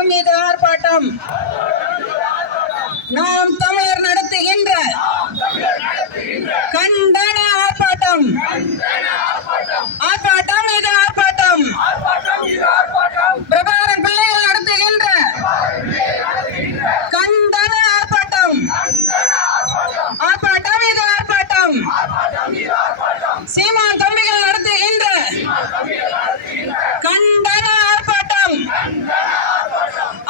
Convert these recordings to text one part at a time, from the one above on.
ஆர்ப்பாட்டம் இது ஆர்ப்பாட்டம். நாம் தமிழர் நடத்துகின்ற கண்டன ஆர்ப்பாட்டம். ஆர்ப்பாட்டம் இது ஆர்ப்பாட்டம். பிரபாகரன் பிள்ளைகள் நடத்துகின்ற கண்டன ஆர்ப்பாட்டம். ஆர்ப்பாட்டம் இது ஆர்ப்பாட்டம். சீமான் தம்பிகள் நடத்துகின்ற கண்டன ஆர்ப்பாட்டம்.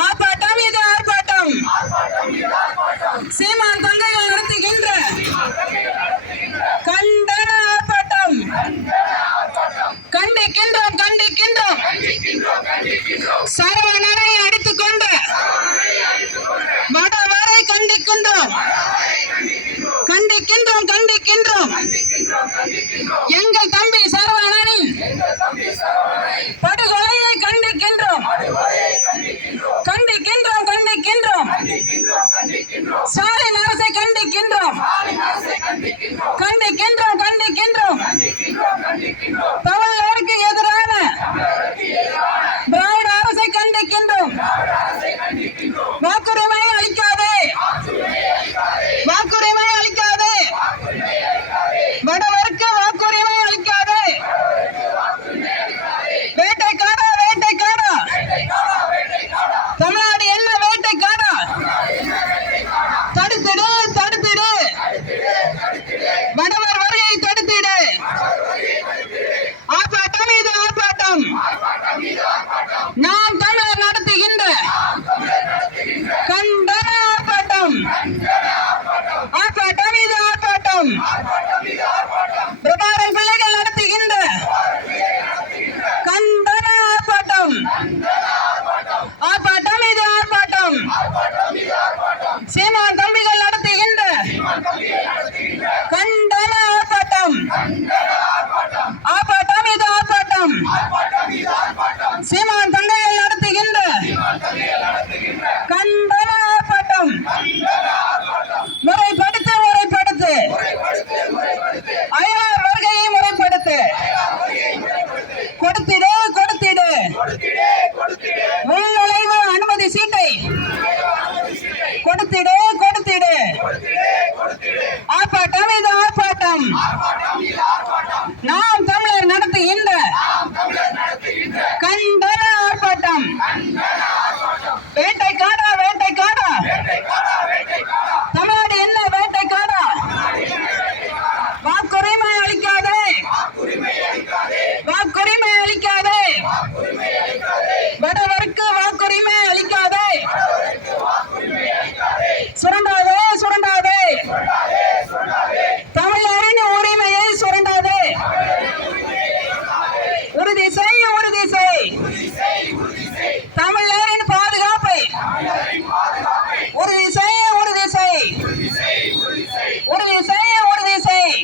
ஆர்ப்பாட்டம் இது ஆர்ப்பாட்டம். சீமான் தம்பிகள் நடத்துகின்ற கண்டன ஆர்ப்பாட்டம். கண்டிக்கின்றோம் கண்டிக்கின்றோம். சரவணனை அடித்துக் கொண்ட வடவரை கண்டிக்கின்றோம். கண்டிக்கின்றோம் கண்டிக்கின்றோம். எங்கள் தம்பி சரவணனின் படுகொலையை கண்டிக்கின்றோம். கண்டிக்கின்றோம் கண்டிக்கின்றோம். ஸ்டாலின் அரசை கண்டிக்கின்றோம். கண்டிக்கின்றோம் கண்டிக்கின்றோம். தமிழருக்கு எதிரான திராவிட அரசை கண்டிக்கின்றோம். வாக்குரிமை அளிக்காதே. வாக்குரிமை அளிக்காதே. வடவருக்கு வாக்குரிமை அளிக்காதே. வேட்டைக்காரா வேட்டைக்காரா. தமிழ்நாடு என்ன வேட்டைக்காரா. தடுத்திடு தடுத்திடு. வடவர் வருகை தடுத்திடு. ஆர்ப்பாட்டம் இது ஆர்ப்பாட்டம். நாம் தமிழர் நடத்துகின்ற கண்டன ஆர்ப்பாட்டம். ஆர்ப்பாட்டம் இது ஆர்ப்பாட்டம். பிரபாகரன் பிள்ளைகள் நடத்துகின்ற கண்டன ஆர்ப்பாட்டம். ஆர்ப்பாட்டம் இது ஆர்ப்பாட்டம். சீமான் தம்பிகள் நடத்துகின்ற கண்டன ஆர்ப்பாட்டம். ஆர்ப்பாட்டம் இது ஆர்ப்பாட்டம். சீமான் தம்பிகள் நடத்துகின்ற கண்டன ஆர்ப்பாட்டம். முறைப்படுத்து முறைப்படுத்து. அயலார் வருகையை முறைப்படுத்து. கொடுத்திடு கொடுத்திடு. உள்நுழைவு அனுமதி சீட்டை கொடுத்திடு கொடுத்திடு. ஆர்ப்பாட்டம் இது ஆர்ப்பாட்டம். நாம் தமிழர் நடத்துகின்ற கண்டன ஆர்ப்பாட்டம். வேட்டைக்காரா வேட்டைக்காரா. தமிழ்நாடு என்ன வேட்டைக்காரா. வாக்குரிமை அளிக்காதே. வாக்குரிமை அளிக்காதே. வடவருக்கு வாக்குரிமை அளிக்காதே. சுரண்டாதே சுரண்டாதே. தமிழரின் உரிமையை சுரண்டாதே. உறுதி செய் உறுதி செய். தமிழரின் பாதுகாப்பை உறுதி செய் உறுதி செய். உறுதி செய் உறுதி செய்.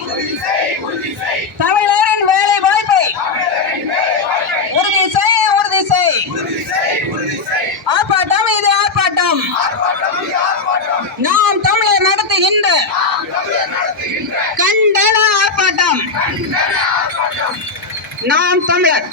தமிழரின் வேலை வாய்ப்பை உறுதி செய் உறுதி செய். ஆர்ப்பாட்டம் இது ஆர்ப்பாட்டம். நாம் தமிழர் நடத்துகின்ற கண்டன ஆர்ப்பாட்டம். நாம் தமிழர்.